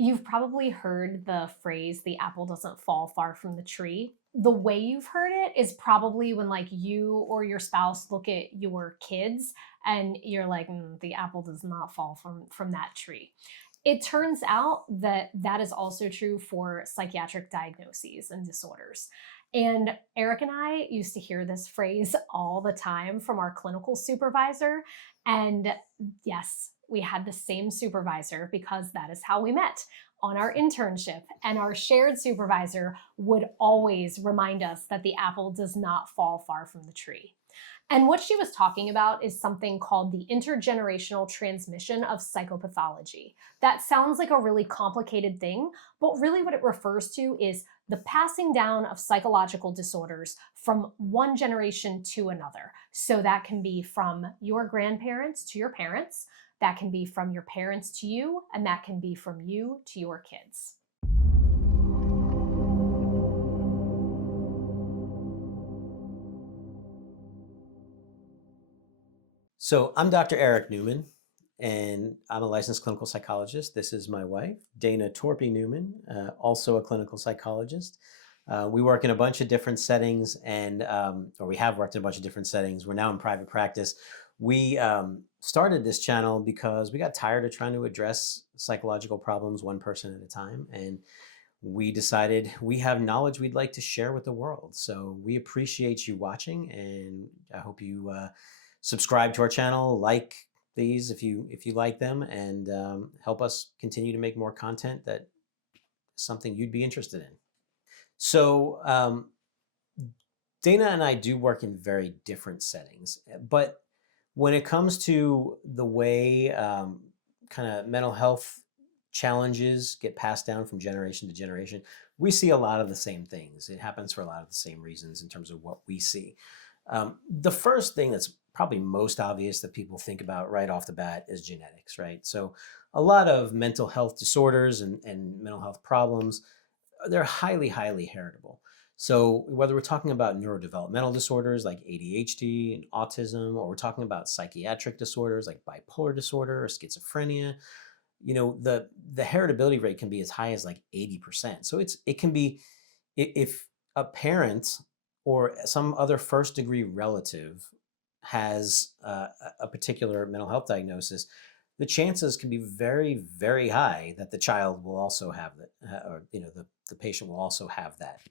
You've probably heard the phrase, the apple doesn't fall far from the tree. The way you've heard it is probably when like you or your spouse look at your kids and you're like, the apple does not fall from that tree. It turns out that that is also true for psychiatric diagnoses and disorders. And Eric and I used to hear this phrase all the time from our clinical supervisor. And yes, we had the same supervisor because that is how we met on our internship. And our shared supervisor would always remind us that the apple does not fall far from the tree. And what she was talking about is something called the intergenerational transmission of psychopathology. That sounds like a really complicated thing, but really what it refers to is the passing down of psychological disorders from one generation to another. So that can be from your grandparents to your parents, that can be from your parents to you, and that can be from you to your kids. So I'm Dr. Eric Newman, and I'm a licensed clinical psychologist. This is my wife, Dana Torpy Newman, also a clinical psychologist. We work in a bunch of different settings, or we have worked in a bunch of different settings. We're now in private practice. We started this channel because we got tired of trying to address psychological problems one person at a time, and we decided we have knowledge we'd like to share with the world. So we appreciate you watching, and I hope you subscribe to our channel, like these if you like them, and help us continue to make more content that is something you'd be interested in. So Dana and I do work in very different settings, but when it comes to the way kind of mental health challenges get passed down from generation to generation, we see a lot of the same things. It happens for a lot of the same reasons in terms of what we see. The first thing that's probably most obvious that people think about right off the bat is genetics, right? So a lot of mental health disorders and mental health problems, they're highly, highly heritable. So whether we're talking about neurodevelopmental disorders like ADHD and autism, or we're talking about psychiatric disorders like bipolar disorder or schizophrenia, the heritability rate can be as high as like 80%. So it can be, if a parent or some other first degree relative has a particular mental health diagnosis, the chances can be very, very high that the child will also have that, or the patient will also have that.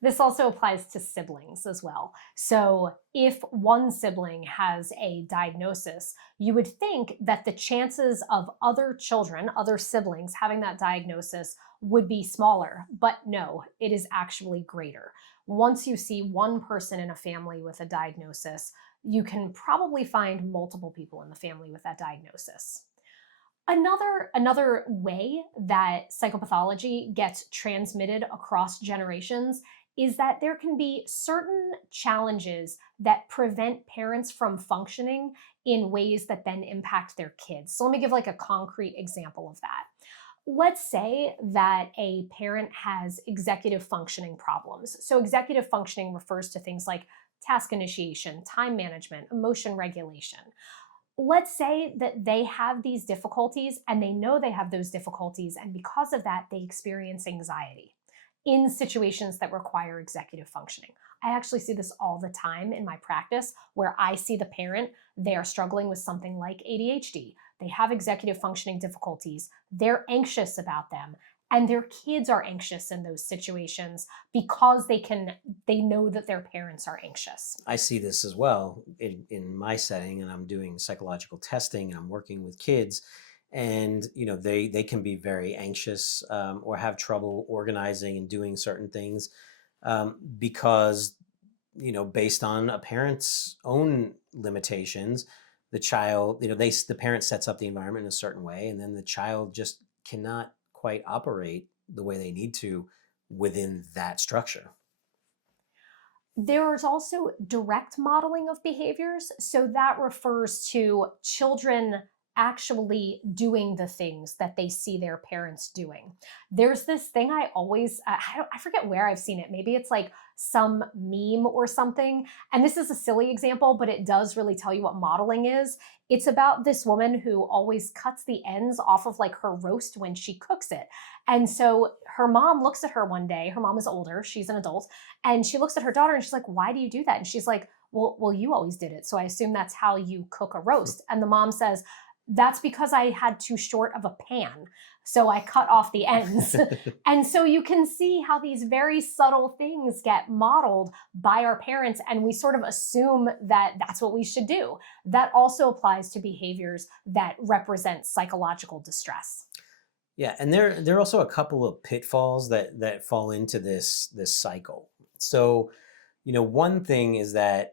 This also applies to siblings as well. So, if one sibling has a diagnosis, you would think that the chances of other children, other siblings having that diagnosis would be smaller. But no, it is actually greater. Once you see one person in a family with a diagnosis, you can probably find multiple people in the family with that diagnosis. Another way that psychopathology gets transmitted across generations is that there can be certain challenges that prevent parents from functioning in ways that then impact their kids. So let me give like a concrete example of that. Let's say that a parent has executive functioning problems. So executive functioning refers to things like task initiation, time management, emotion regulation. Let's say that they have these difficulties and they know they have those difficulties, and because of that, they experience anxiety in situations that require executive functioning. I actually see this all the time in my practice where I see the parent, they are struggling with something like ADHD. They have executive functioning difficulties. They're anxious about them. And their kids are anxious in those situations because they know that their parents are anxious. I see this as well in my setting, and I'm doing psychological testing and I'm working with kids, and they can be very anxious, or have trouble organizing and doing certain things, because based on a parent's own limitations, the child, the parent sets up the environment in a certain way, and then the child just cannot quite operate the way they need to within that structure. There is also direct modeling of behaviors. So that refers to children actually doing the things that they see their parents doing. There's this thing I always, I forget where I've seen it. Maybe it's like some meme or something. And this is a silly example, but it does really tell you what modeling is. It's about this woman who always cuts the ends off of like her roast when she cooks it. And so her mom looks at her one day. Her mom is older, she's an adult, and she looks at her daughter and she's like, "Why do you do that?" And she's like, well, you always did it. So I assume that's how you cook a roast. And the mom says, "That's because I had too short of a pan. So I cut off the ends." And so you can see how these very subtle things get modeled by our parents, and we sort of assume that that's what we should do. That also applies to behaviors that represent psychological distress. Yeah, and there are also a couple of pitfalls that fall into this cycle. So, one thing is that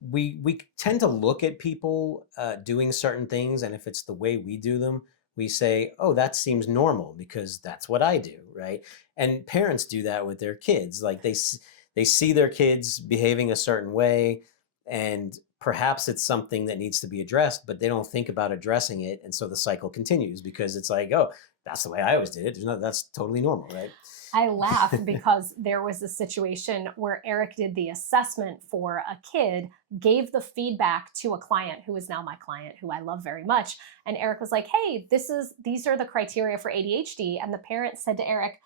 we tend to look at people doing certain things, and if it's the way we do them, we say, "Oh, that seems normal because that's what I do," right? And parents do that with their kids. Like they see their kids behaving a certain way, and perhaps it's something that needs to be addressed, but they don't think about addressing it, and so the cycle continues because it's like, "Oh, that's the way I always did it. That's totally normal, right?" I laugh because there was a situation where Eric did the assessment for a kid, gave the feedback to a client who is now my client, who I love very much. And Eric was like, "Hey, these are the criteria for ADHD." And the parent said to Eric,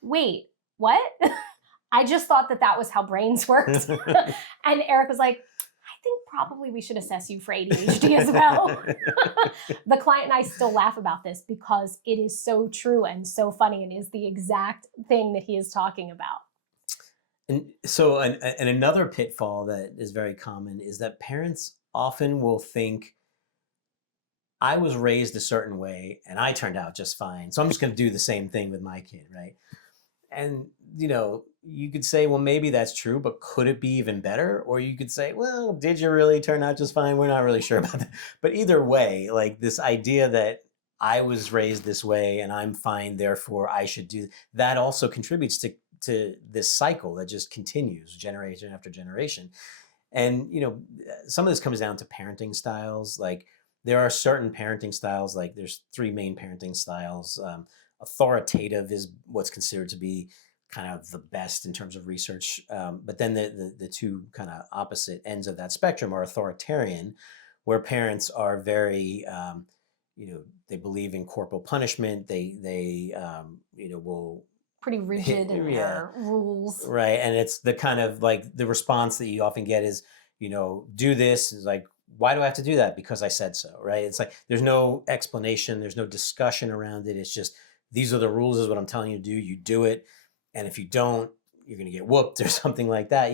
"Wait, what?" "I just thought that that was how brains worked." And Eric was like, "I think probably we should assess you for ADHD as well." The client and I still laugh about this because it is so true and so funny and is the exact thing that he is talking about. And so, and another pitfall that is very common is that parents often will think, "I was raised a certain way and I turned out just fine. So I'm just going to do the same thing with my kid," right? And, you could say, well, maybe that's true, but could it be even better? Or you could say, well, did you really turn out just fine? We're not really sure about that. But either way, like this idea that I was raised this way and I'm fine, therefore I should do that also contributes to this cycle that just continues generation after generation. And, some of this comes down to parenting styles. Like there are certain parenting styles, like there's three main parenting styles. Authoritative is what's considered to be kind of the best in terms of research. But then the two kind of opposite ends of that spectrum are authoritarian, where parents are very, they believe in corporal punishment. They will Pretty hit, rigid in yeah, their rules. right. And it's the kind of like the response that you often get is, do this. Is like, why do I have to do that? Because I said so, right? It's like there's no explanation, there's no discussion around it. It's just these are the rules, is what I'm telling you to do. You do it, and if you don't, you're going to get whooped or something like that.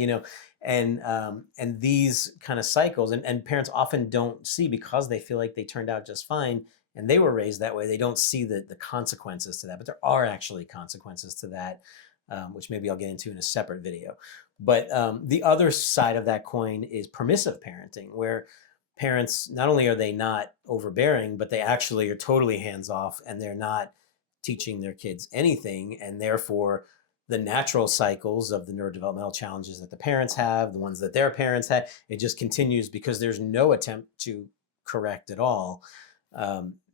And these kind of cycles, and parents often don't see because they feel like they turned out just fine and they were raised that way. They don't see the consequences to that, but there are actually consequences to that, which maybe I'll get into in a separate video. But the other side of that coin is permissive parenting, where parents, not only are they not overbearing, but they actually are totally hands off and they're not teaching their kids anything. And therefore, the natural cycles of the neurodevelopmental challenges that the parents have, the ones that their parents had, it just continues because there's no attempt to correct at all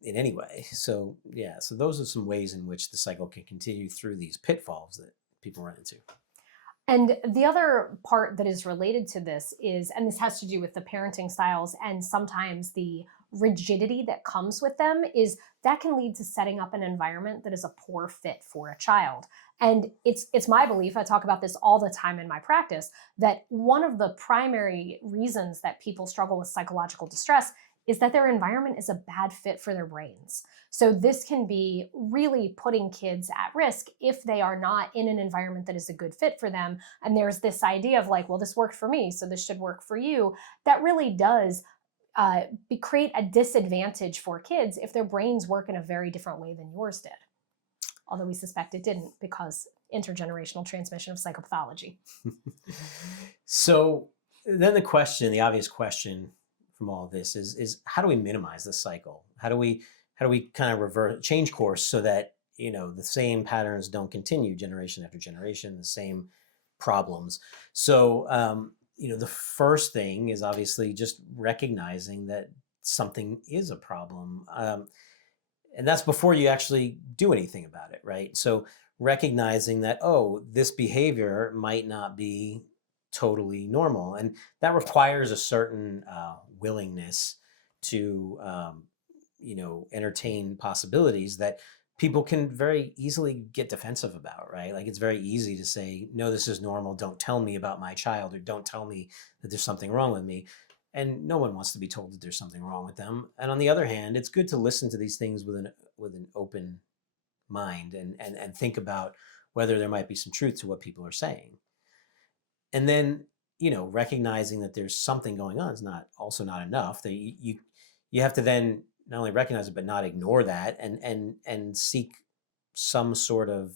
in any way. So, yeah, so those are some ways in which the cycle can continue through these pitfalls that people run into. And the other part that is related to this is, and this has to do with the parenting styles and sometimes the rigidity that comes with them, is that can lead to setting up an environment that is a poor fit for a child. And it's my belief, I talk about this all the time in my practice, that one of the primary reasons that people struggle with psychological distress is that their environment is a bad fit for their brains. So this can be really putting kids at risk if they are not in an environment that is a good fit for them. And there's this idea of like, well, this worked for me, so this should work for you. That really does create a disadvantage for kids if their brains work in a very different way than yours did. Although we suspect it didn't because intergenerational transmission of psychopathology. So then the obvious question from all of this is how do we minimize this cycle? How do we kind of change course so that the same patterns don't continue generation after generation, the same problems? So the first thing is obviously just recognizing that something is a problem. And that's before you actually do anything about it, right? So recognizing that, oh, this behavior might not be totally normal. And that requires a certain willingness to, entertain possibilities that people can very easily get defensive about, right? Like it's very easy to say, no, this is normal. Don't tell me about my child, or don't tell me that there's something wrong with me. And no one wants to be told that there's something wrong with them. And on the other hand, it's good to listen to these things with an open mind, and think about whether there might be some truth to what people are saying. And then, recognizing that there's something going on is not also not enough. That you have to then not only recognize it but not ignore that, and seek some sort of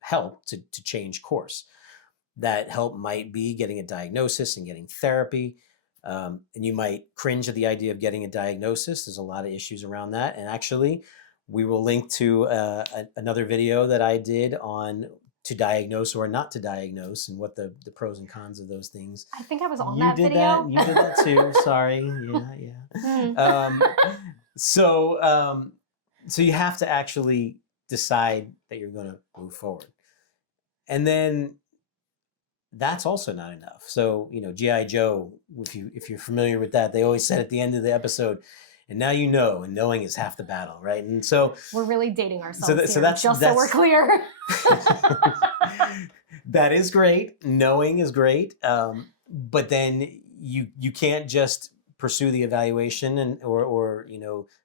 help to change course. That help might be getting a diagnosis and getting therapy. And you might cringe at the idea of getting a diagnosis. There's a lot of issues around that. And actually, we will link to another video that I did on to diagnose or not to diagnose, and what the pros and cons of those things. I think I was on You that did video. that. You did that too. Sorry. Yeah. Hmm. So you have to actually decide that you're going to move forward. And then that's also not enough. So, G.I. Joe, if you're familiar with that, they always said at the end of the episode, and now you know, and knowing is half the battle, right? And so We're really dating ourselves so here, that's so we're clear. that is great. Knowing is great, but then you can't just pursue the evaluation or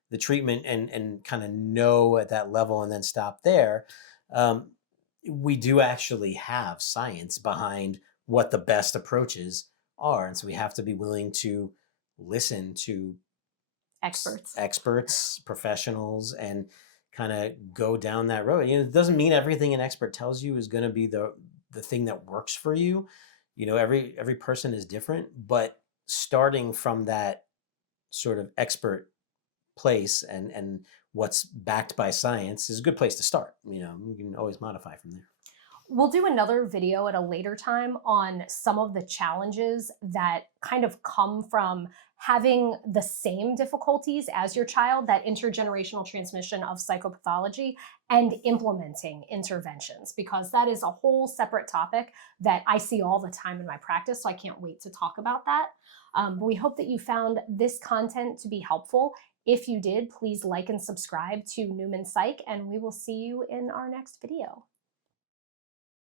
the treatment and kind of know at that level and then stop there. We do actually have science behind what the best approaches are, and so we have to be willing to listen to experts, professionals, and kind of go down that road. It doesn't mean everything an expert tells you is going to be the thing that works for you. Every person is different, but starting from that sort of expert place and what's backed by science is a good place to start. You can always modify from there. We'll do another video at a later time on some of the challenges that kind of come from having the same difficulties as your child, that intergenerational transmission of psychopathology, and implementing interventions, because that is a whole separate topic that I see all the time in my practice. So I can't wait to talk about that. But we hope that you found this content to be helpful. If you did, please like and subscribe to Newman Psych, and we will see you in our next video.